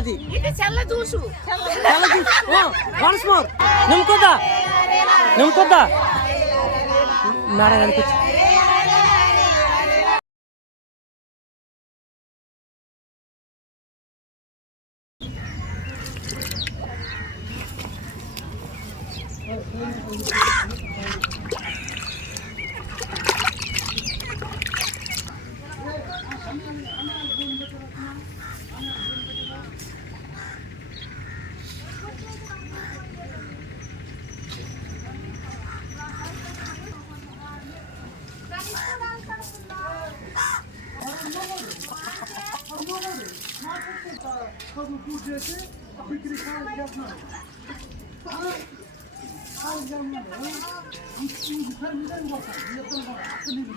అది ఇది చెల్ల చూసు వన్స్ మోర్ నిమ్కొద్దా నిమ్కొద్దా madam Alacağım bunu. Gittiğim güzel neden bakar? Yakın bakar. Aklı ne bileyim.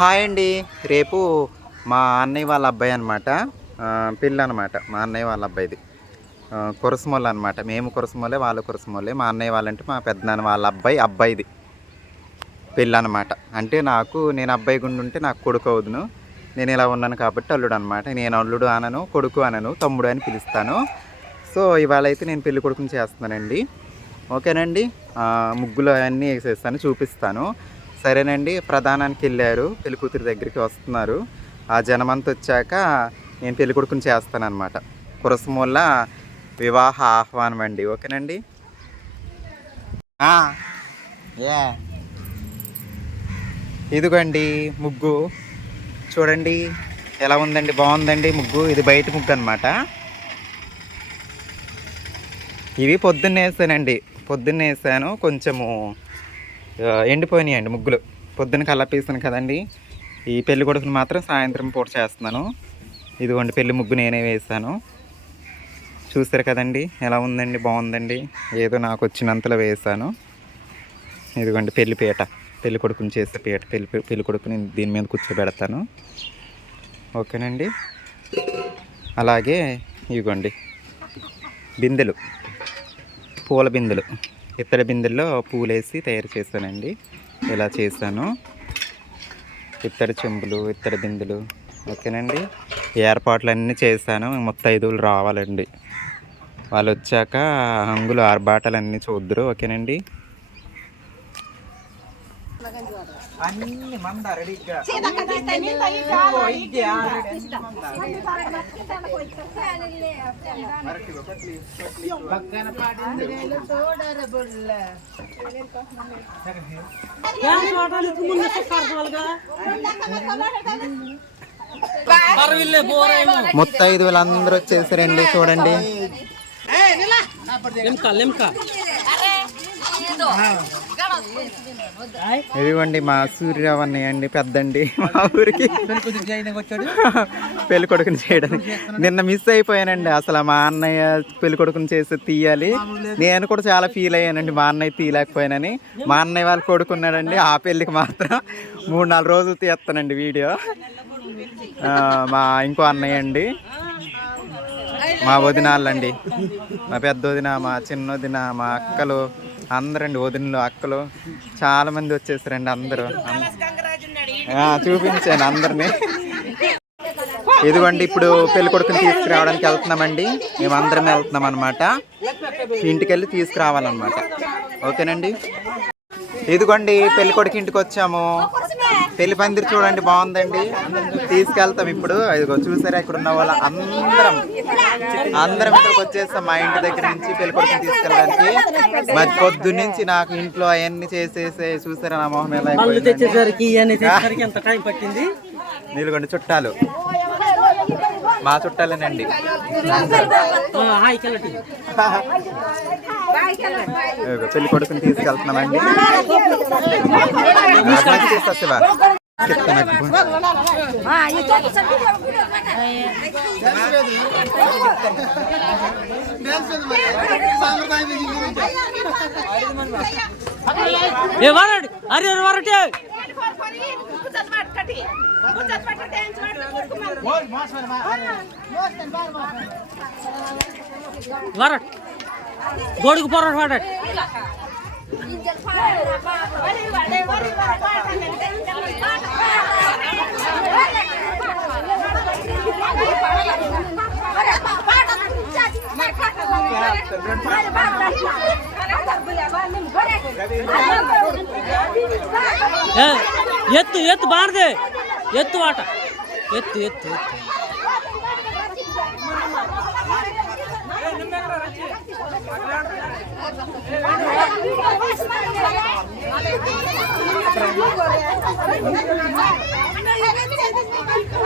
Hi అండి. రేపు మా అన్నయ్య వాళ్ళ అబ్బాయి అనమాట పిల్ల అనమాట మా అన్నయ్య వాళ్ళ అబ్బాయిది. కొరసమోళ్ళు అనమాట మేము కొరసమోలే వాళ్ళు కొరసమోలే మా అన్నయ్య వాళ్ళంటే మా పెద్దనాన్న వాళ్ళ అబ్బాయి అబ్బాయిది. పెళ్ళి అనమాట అంటే నాకు నేను అబ్బాయి గుండి ఉంటే నాకు కొడుకు అవుదును. నేను ఇలా ఉన్నాను కాబట్టి అల్లుడు అనమాట నేను అల్లుడు అనను కొడుకు అనను తమ్ముడు అని పిలుస్తాను. సో ఇవాళ అయితే నేను పెళ్ళి కొడుకుని చేస్తున్నానండి. ఓకేనండి? ముగ్గులు అవన్నీ వేసేస్తాను చూపిస్తాను. సరేనండి ప్రధానానికి వెళ్ళారు. పెళ్ళి కూతురు దగ్గరికి వస్తున్నారు. ఆ జనమంతా వచ్చాక నేను పెళ్ళి కొడుకుని చేస్తానన్నమాట. కురసమూల వివాహ ఆహ్వానం అండి. ఓకేనండి? ఏ ఇదిగోండి ముగ్గు. చూడండి ఎలా ఉందండి? బాగుందండి ముగ్గు. ఇది బయట ముగ్గు అనమాట ఇవి పొద్దున్న వేసానండి పొద్దున్న వేసాను కొంచెము ఎండిపోయినాయండి ముగ్గులు. పొద్దున్న కల్లాపేసాను కదండి. ఈ పెళ్ళి కొడుకుని మాత్రం సాయంత్రం పూట చేస్తున్నాను. ఇదిగోండి పెళ్ళి ముగ్గు నేనే వేసాను చూసారు కదండి ఎలా ఉందండి బాగుందండి. ఏదో నాకు వచ్చినంతలో వేసాను ఇదిగోండి పెళ్ళి పీట. పెళ్ళి కొడుకుని చేసే పీట. పెళ్ళి పెళ్ళి కొడుకుని దీని మీద కూర్చోబెడతాను. ఓకేనండి? అలాగే ఇదిగోండి. బిందెలు. పూల బిందెలు. ఇత్తడి బిందెల్లో పూలేసి తయారు చేశానండి. ఇలా చేశాను ఇత్తడి చెంబులు ఇత్తడి బిందెలు ఓకేనండి. ఏర్పాట్లు అన్నీ చేశాను. మొత్తం రావాలండి. వాళ్ళు వచ్చాక హంగులు ఆర్బాటలు అన్నీ చూద్దరు ఓకేనండి. అన్ని మంద రెడీగా పర్విల్లే బోరేమో ముత్తైదు అందరూ వచ్చేసారండి చూడండి లిమ్కా లిమ్కా ఇదిగోండి మా సూర్యరావు అన్నయ్య అండి పెద్దండి మా ఊరికి. పెళ్ళి కొడుకుని చేయడానికి. నిన్న మిస్ అయిపోయానండి. అసలు మా అన్నయ్య పెళ్ళి కొడుకుని చేసి తీయాలి. నేను కూడా చాలా ఫీల్ అయ్యానండి. మా అన్నయ్య తీయలేకపోయానని. మా అన్నయ్య వాళ్ళు కొడుకున్నాడండి ఆ పెళ్ళికి మాత్రం మూడు నాలుగు రోజులు తీస్తానండి వీడియో. మా ఇంకో అన్నయ్య అండి. మా వదినాళ్ళండి. మా పెద్ద వదిన మా చిన్న వదిన మా అక్కలు అందరండి వదినలు అక్కలు. చాలా మంది వచ్చేసారండి అందరూ. చూపించాను అందరినీ. ఇదిగోండి ఇప్పుడు పెళ్ళి కొడుకుని తీసుకురావడానికి వెళ్తున్నామండి. మేము అందరం వెళ్తున్నాం అనమాట ఇంటికి వెళ్ళి తీసుకురావాలన్నమాట. ఓకేనండి? ఇదిగోండి పెళ్ళి కొడుకు ఇంటికి వచ్చాము పెళ్ళి పందిరి చూడండి బాగుందండి. తీసుకెళ్తాం ఇప్పుడు. ఇదిగో చూసారా ఇక్కడ ఉన్న వాళ్ళ అందరం. అందరం ఇక్కడికి వచ్చేస్తాం మా ఇంటి దగ్గర నుంచి పెళ్ళి కొడుకుని తీసుకెళ్ళడానికి. మరి పొద్దు నుంచి నాకు ఇంట్లో అవన్నీ చేసేసి చూసారా నా మొహం ఎలా. తెచ్చేసరికి ఎంత టైం పట్టింది? చుట్టాలు. మా చుట్టాలేనండి. పెళ్ళి కొడుకుని తీసుకెళ్తున్నామండి. శివ. ఏ వరడ్. అరే అరే వరటే. వరడ్. గోడుకు పోరాడు వాడాడు. ಎತ್ತು ಎತ್ತು ಬಾರ್ದೆ ಎತ್ತು ಆಟ ಎತ್ತು ಎತ್ತು ಎತ್ತು ఎత్తు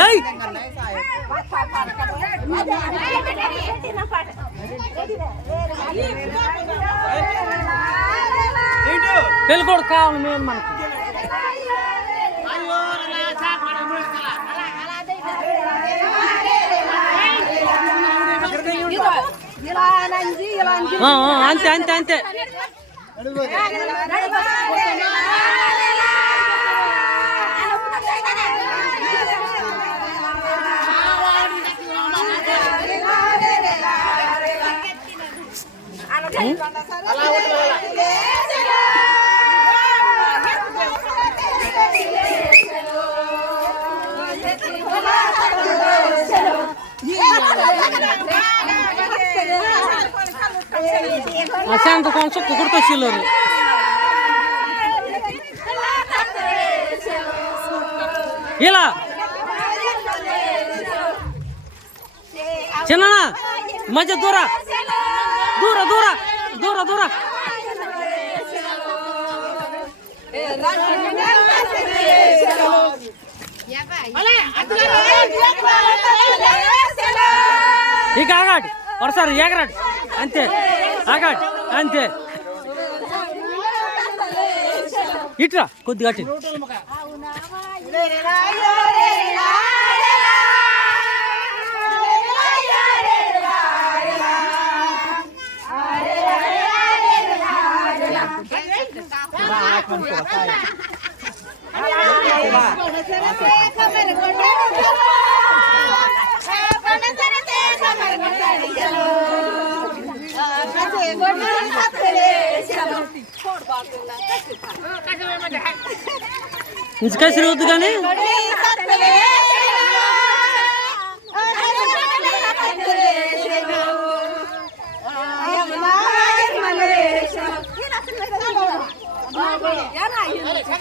ఏయ్ పెళ్ళి కూడా కావాలి మేము మనకి ఆ, ఆ, అంతే అంతే అంతే అశాంత కొంచెం కుకుడుతో చిల్లరు ఇలా. చిన్న మధ్య దూర దూర దూర దూర దూర ఇక ఆగాడు ఒకసారి ఎగరాడు అంతే ఆగాడు అంతే ఇట్రా కొద్దిగా అటు. ఇంచుకా సిరవద్దు కానీ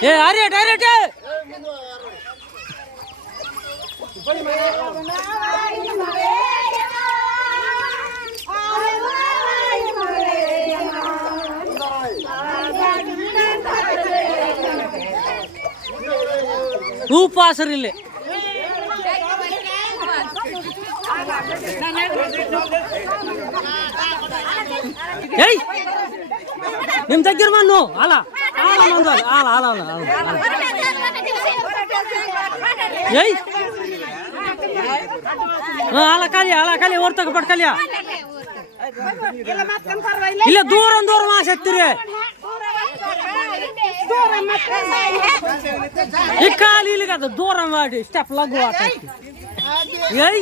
ಏ ಅರೆ ಡೈರೆಕ್ಟ್ ಉಪಾಸರಿಲ್ಲೇ ಏಯ್ ನಿಮ್ ತಗ್ಗಿರ್ ಬಂದು ಅಲ್ಲ आला मंगल आला आला आला येई आला खाली आला खाली वरत पट खाली ಇಲ್ಲ ದೂರ ದೂರ ಮಾಸ ಎತ್ತಿರಿ ಈ ಕಾಲಿ ಇಲ್ಲಿಗದ ದೂರ ಮಾಡಿ ಸ್ಟೆಪ್ ಲಗು ಆಟ ಏಯ್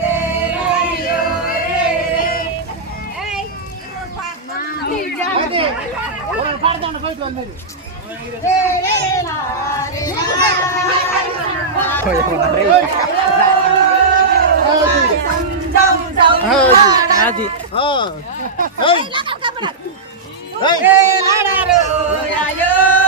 అది జంగా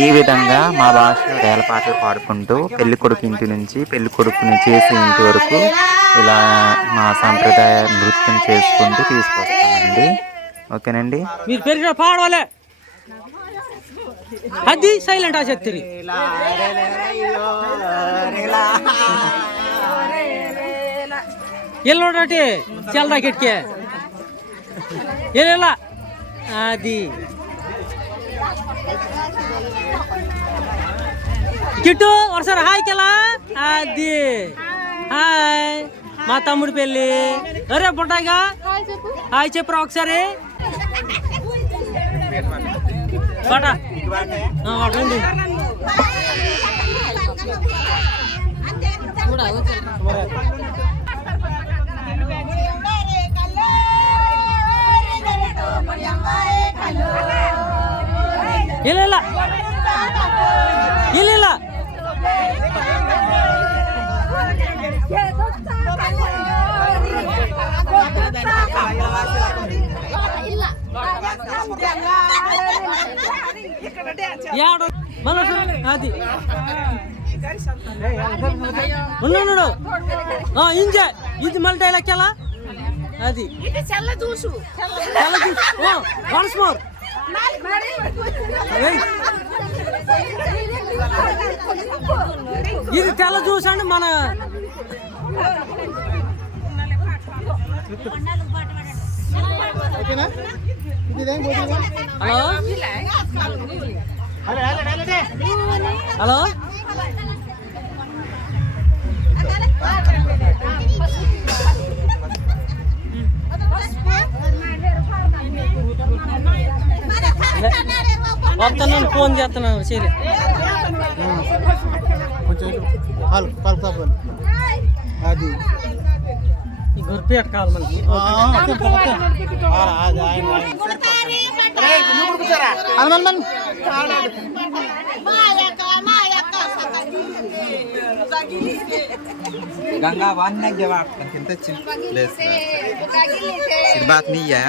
ఈ విధంగా మా భాషలో వేల పాటలు పాడుకుంటూ పెళ్ళి కొడుకు ఇంటి నుంచి పెళ్ళి కొడుకుని చేసే ఇంటి వరకు ఇలా మా సాంప్రదాయ నృత్యం చేసుకుంటూ తీసుకొస్తామండి. ఓకేనండి? మీరు పెరిగిన పాడవాలే. అది సైలెంట్ ఆ చెత్తిరి ఎల్లుండటి చల్దా కిటికీ ఎలా అది కిట్టు ఒకసారి హాయ్ కెలా అది హాయ్ మా తమ్ముడి పెళ్ళి అరే బుట్టాయిగా హాయ్ చెప్పురా ఒకసారి బాట Ya, dokter. Kalau అది ఉన్నాడు ఇంజే ఇది మళ్ళీ డైలాగ్ ఎలా అది చల్ల చూసు వన్స్ మోర్ ఇది తెల్ల చూసండి మన హలో? హలో? వస్తున్నాను ఫోన్ చేస్తున్నాను సరే పాలు కాపాలి అది. ఈ గుర్పేట కావాలి మనకి అది ఆయన హనుమాన్ गंगा वन ने जवाब किंत प्लेस ఇది బాత్ నీయా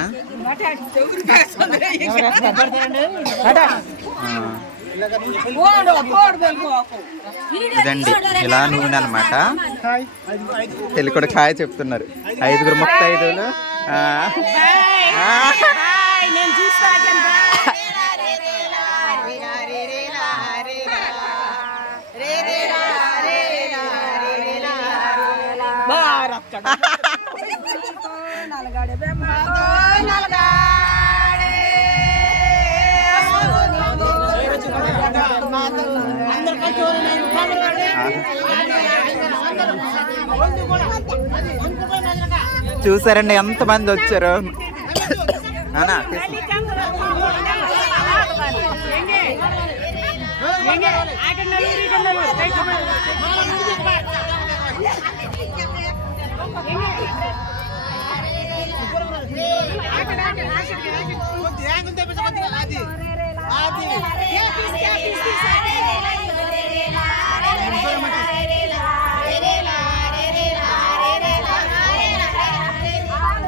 ఇదండి ఇలా నూనె అనమాట కూడా కాయ చెప్తున్నారు. ఐదుగురు ముప్పై ఐదులు ఆ. ఆ. చూసారండి ఎంత మంది వచ్చారు అనా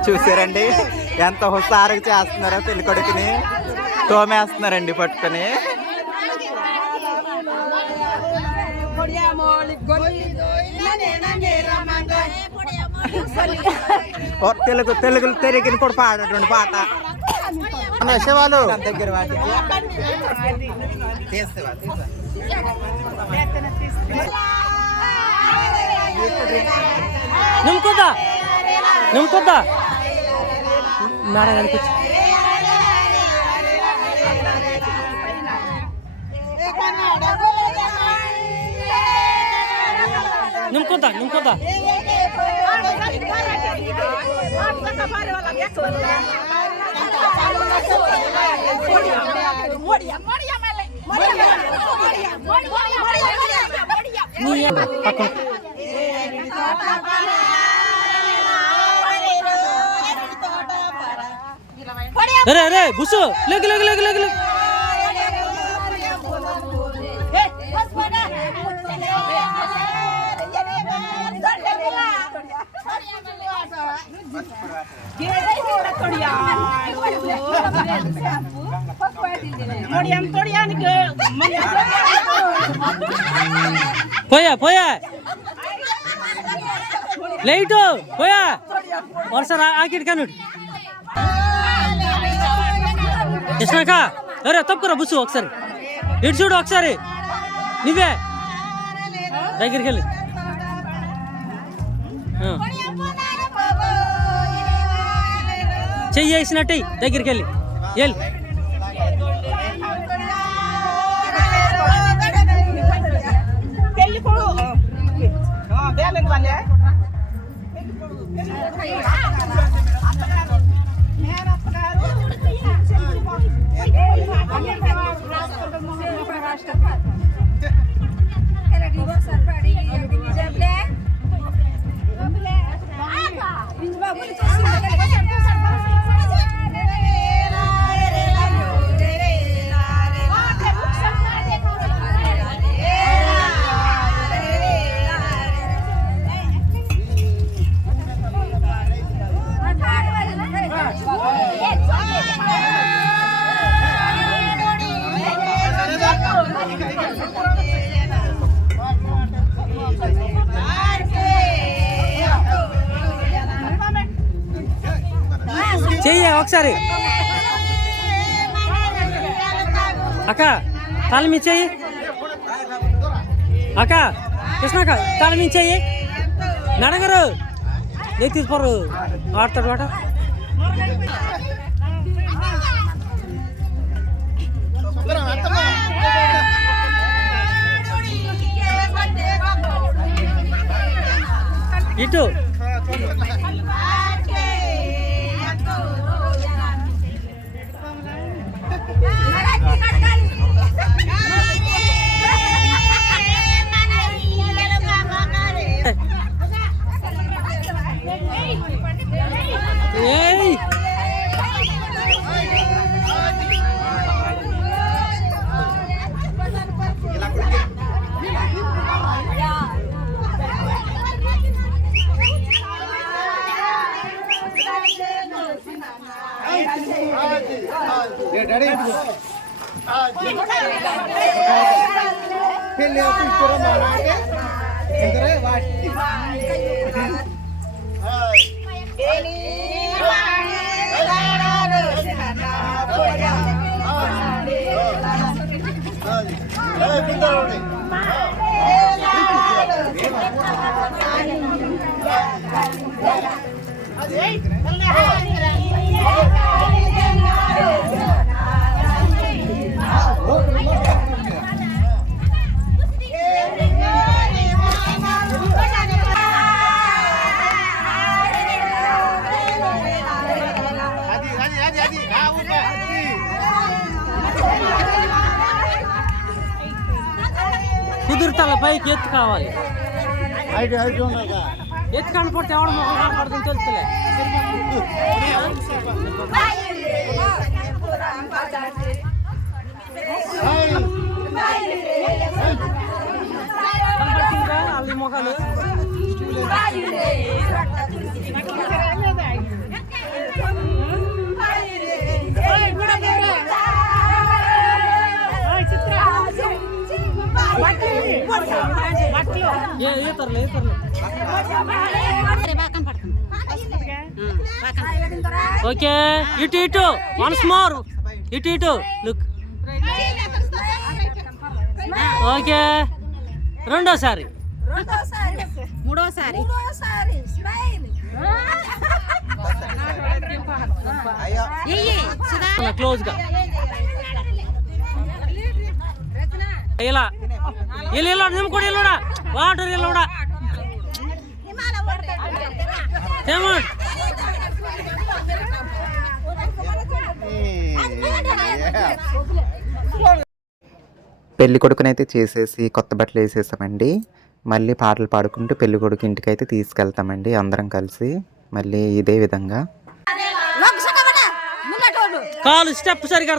చూసారండి? ఎంత హుషారుగా చేస్తున్నారో పెళ్ళి కొడుకుని. తోమేస్తున్నారండి పట్టుకొని. ఓ, తెలుగు తెలుగు తెలుగుని కూడా పాడేటువంటి పాట. శివాలు దగ్గర వాటి. తీస్తావా తీస్తా. నిమ్ముకొద్దా నిమ్ముకొద్దా మేడం కనిపించి నిమ్ముకొద్దా నిమ్ముకొద్దా నీ పక్కన అరే అరే బుసు లేక లేక లేక లేక లేక. పోయా పోయా. లైటు పోయా. వర్ష ఆకిడికాను కృష్ణాక అరే తప్పుకురా బుసు ఒకసారి. ఇటు చూడు ఒకసారి. నువ్వే. దగ్గరికి వెళ్ళి. చెయ్యి వేసినట్టు దగ్గరికి వెళ్ళి. వెళ్ళి. Başla. చెయ్య ఒకసారి. అక్క తాళం చెయ్యి. అక్క కృష్ణక్క తాళం మీద చెయ్యి. నడగరు. నేను తీసుకోరు. ఆడతాడు బాట ఇటు ಐದು ಐದು ಎತ್ಕೊಂಡು ಕೊಡ್ತೇವೆ ఓకే ఇటు ఇటు వన్స్ మోర్. ఇటు ఇటు లుక్. ఓకే రెండోసారి. మూడోసారి. క్లోజ్గా. ఏమంట పెళ్ళి కొడుకునైతే చేసేసి కొత్త బట్టలు వేసేసామండి. మళ్ళీ పాటలు పాడుకుంటూ పెళ్ళి కొడుకు ఇంటికి అయితే తీసుకెళ్తామండి అందరం కలిసి. మళ్ళీ ఇదే విధంగా. కాలు స్టెప్ సరిగా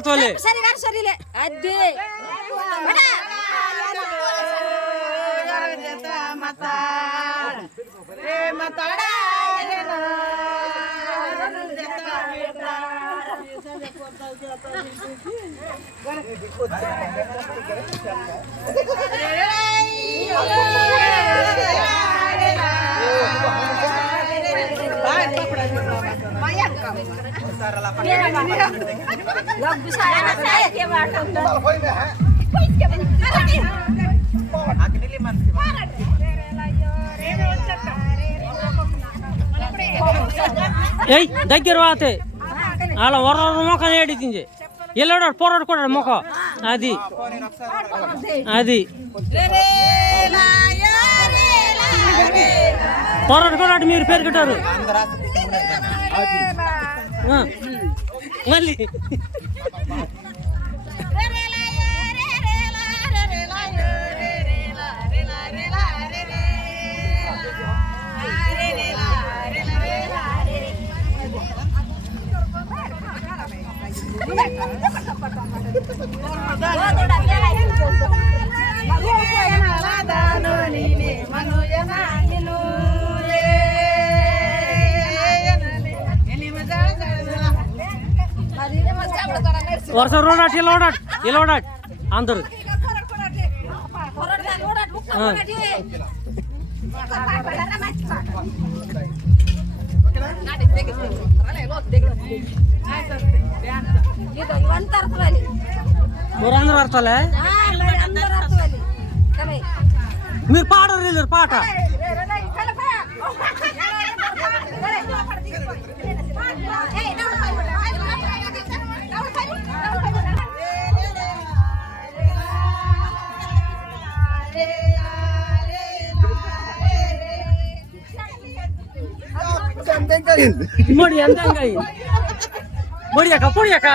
अग्निले मान्छे ఏయ్ దగ్గర వాతే. అలా వర మొక్క ఏడిచింది ఎల్లాడు పోరాడు కూడా మొక్క అది. అది. పోరాడు కూడా మీరు పెరుగుతారు ఆ. మళ్ళీ వరుస రోడాట్ ఇలా ఓడాట్ ఇలా ఓడాట్ అందరు ఊరందరూ అర్థాలే మీరు పాడరు వీళ్ళు పాట. మోడి ఎంత మోడియాక పొడియాక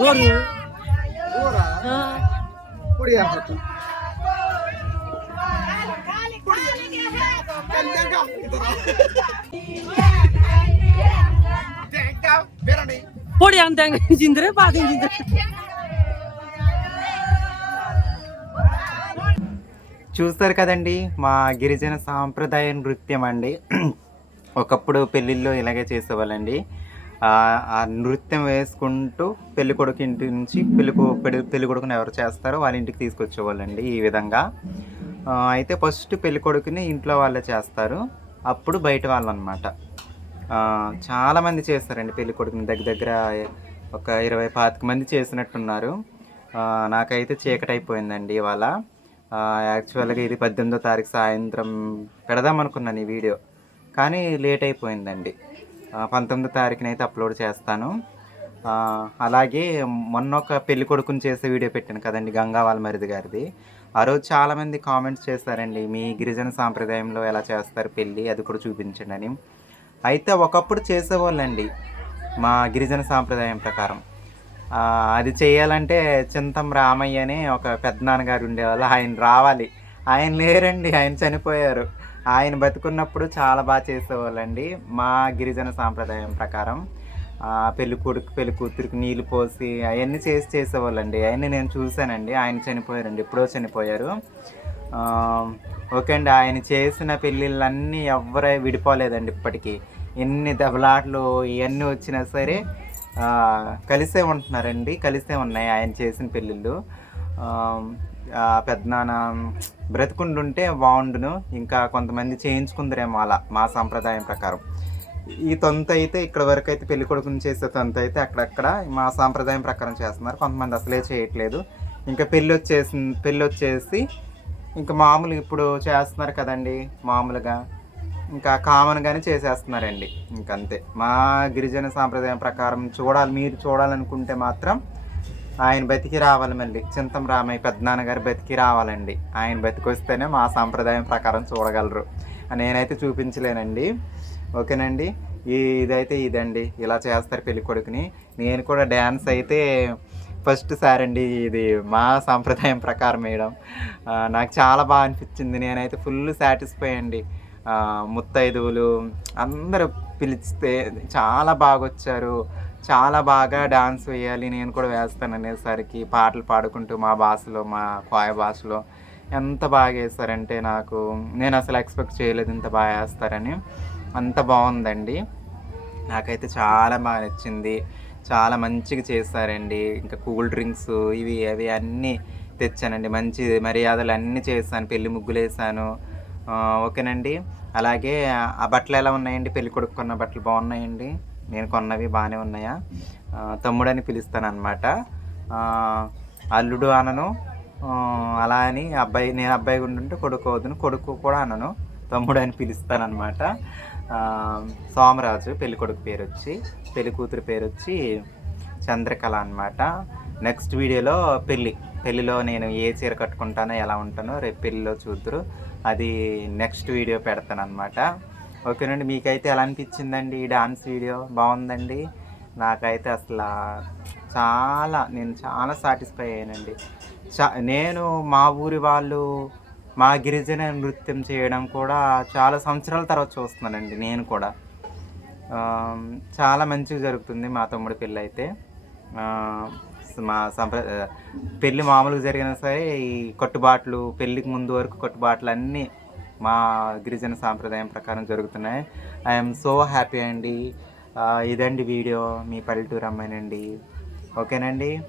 ఓరు. పొడి అంత చిందిరే పాకించింది చూస్తారు కదండి మా గిరిజన సాంప్రదాయ నృత్యం అండి. ఒకప్పుడు పెళ్ళిళ్ళు ఇలాగే చేసేవాళ్ళండి. ఆ ఆ నృత్యం వేసుకుంటూ పెళ్ళి కొడుకు ఇంటి నుంచి పెళ్ళి పెళ్ళి పెళ్ళి కొడుకుని ఎవరు చేస్తారో వాళ్ళ ఇంటికి తీసుకొచ్చేవాళ్ళండి ఈ విధంగా. అయితే ఫస్ట్ పెళ్ళి కొడుకుని ఇంట్లో వాళ్ళే చేస్తారు. అప్పుడు బయట వాళ్ళు అనమాట చాలామంది చేస్తారండి పెళ్ళి కొడుకుని దగ్గర దగ్గర ఒక ఇరవై పాతిక మంది చేసినట్టున్నారు. నాకైతే చీకటి అయిపోయిందండి ఇవాళ యాక్చువల్గా ఇది పద్దెనిమిదో తారీఖు సాయంత్రం పెడదాం అనుకున్నాను ఈ వీడియో. కానీ లేట్ అయిపోయిందండి. ఆ, పంతొమ్మిదో తారీఖునైతే అప్లోడ్ చేస్తాను. అలాగే మొన్న ఒక పెళ్ళి కొడుకుని చేసే వీడియో పెట్టాను కదండి గంగా మరిది గారిది. ఆ రోజు చాలామంది కామెంట్స్ చేశారండి మీ గిరిజన సాంప్రదాయంలో ఎలా చేస్తారు పెళ్ళి అది కూడా చూపించండి అని. అయితే ఒకప్పుడు చేసేవాళ్ళండి మా గిరిజన సాంప్రదాయం ప్రకారం. అది చేయాలంటే చింతం రామయ్య అని ఒక పెద్ద నాన్నగారు ఉండేవాళ్ళు. ఆయన రావాలి. ఆయన లేరండి ఆయన చనిపోయారు. ఆయన బతుకున్నప్పుడు చాలా బాగా చేసేవాళ్ళండి. మా గిరిజన సాంప్రదాయం ప్రకారం పెళ్ళి కొడుకు పెళ్ళి కూతురికి నీళ్ళు పోసి అవన్నీ చేసి చేసేవాళ్ళండి. అవన్నీ నేను చూశానండి. ఆయన చనిపోయారండి. ఎప్పుడో చనిపోయారు. ఓకే అండి. ఆయన చేసిన పెళ్ళిళ్ళన్నీ ఎవరై విడిపోలేదండి ఇప్పటికీ. ఎన్ని దెబ్బలాట్లు ఇవన్నీ వచ్చినా సరే కలిసే ఉంటున్నారండి. కలిసే ఉన్నాయి ఆయన చేసిన పెళ్ళిళ్ళు. పెద్దనాన్న బ్రతుకుండుంటే బాగుండును. ఇంకా కొంతమంది చేయించుకుందరేమో అలా మా సాంప్రదాయం ప్రకారం. ఈ తొంత అయితే ఇక్కడ వరకు అయితే పెళ్ళి కొడుకుని చేసే తొంత అయితే అక్కడక్కడ మా సాంప్రదాయం ప్రకారం చేస్తున్నారు. కొంతమంది అసలే చేయట్లేదు. ఇంకా పెళ్ళి వచ్చేసి పెళ్ళి వచ్చేసి ఇంకా మామూలు ఇప్పుడు చేస్తున్నారు కదండి మామూలుగా. ఇంకా కామన్గానే చేసేస్తున్నారండి. ఇంకంతే. మా గిరిజన సాంప్రదాయం ప్రకారం చూడాలి మీరు చూడాలనుకుంటే మాత్రం ఆయన బతికి రావాలి మళ్ళీ చింతం రామయ్య పెద్దనాన్నగారు బతికి రావాలండి. ఆయన బతికొస్తేనే మా సాంప్రదాయం ప్రకారం చూడగలరు. నేనైతే చూపించలేనండి. ఓకేనండి? ఈ ఇదైతే ఇదండి. ఇలా చేస్తారు పెళ్ళి కొడుకుని. నేను కూడా డ్యాన్స్ అయితే ఫస్ట్ సార్ అండి ఇది మా సాంప్రదాయం ప్రకారం వేయడం. నాకు చాలా బాగా అనిపించింది. నేనైతే ఫుల్ సాటిస్ఫై అండి. ముత్తైదువులు అందరూ పిలిస్తే చాలా బాగా వచ్చారు చాలా బాగా డాన్స్ వేయాలి నేను కూడా వేస్తాను అనేసరికి పాటలు పాడుకుంటూ మా భాషలో మా కోయ భాషలో ఎంత బాగా వేస్తారంటే నాకు నేను అసలు ఎక్స్పెక్ట్ చేయలేదు ఇంత బాగా వేస్తారని. అంత బాగుందండి. నాకైతే చాలా బాగా నచ్చింది. చాలా మంచిగా చేస్తారండి. ఇంకా కూల్ డ్రింక్స్ ఇవి అవి అన్నీ తెచ్చానండి. మంచి మర్యాదలు అన్నీ చేశాను పెళ్ళి ముగ్గులు వేసాను. ఓకేనండి. అలాగే ఆ బట్టలు ఎలా ఉన్నాయండి? పెళ్ళి కొడుకున్న బట్టలు బాగున్నాయండి? నేను కొన్నవి బాగానే ఉన్నాయా? తమ్ముడు తమ్ముడని పిలుస్తాను అనమాట అల్లుడు అనను. అలా అని అబ్బాయి నేను అబ్బాయి ఉంటుంటే కొడుకు అవుతును కొడుకు కూడా అనను. తమ్ముడు అని పిలుస్తాను అనమాట సోమరాజు పెళ్ళి కొడుకు పేరు వచ్చి పెళ్ళి కూతురు పేరు వచ్చి చంద్రకళ అనమాట నెక్స్ట్ వీడియోలో పెళ్ళి పెళ్ళిలో నేను ఏ చీర కట్టుకుంటానో ఎలా ఉంటానో రేపు పెళ్ళిలో చూద్దరు. అది నెక్స్ట్ వీడియో పెడతాను అనమాట ఓకేనండి మీకైతే ఎలా అనిపించిందండి ఈ డాన్స్ వీడియో? బాగుందండి? నాకైతే అసలు చాలా నేను చాలా సాటిస్ఫై అయ్యానండి. చా నేను మా ఊరి వాళ్ళు మా గిరిజన నృత్యం చేయడం కూడా చాలా సంవత్సరాల తర్వాత చూస్తున్నానండి నేను కూడా. చాలా మంచిగా జరుగుతుంది మా తమ్ముడి పెళ్ళి అయితే. మా సంప్ర పెళ్ళి మామూలుగా జరిగినా సరే ఈ కట్టుబాట్లు పెళ్ళికి ముందు వరకు కట్టుబాట్లు అన్నీ మా గిరిజన సాంప్రదాయం ప్రకారం జరుగుతున్నాయి. ఐఎమ్ సో హ్యాపీ అండి. ఇదండి వీడియో. మీ పల్లెటూరు అమ్మాయినండి. ఓకేనండి?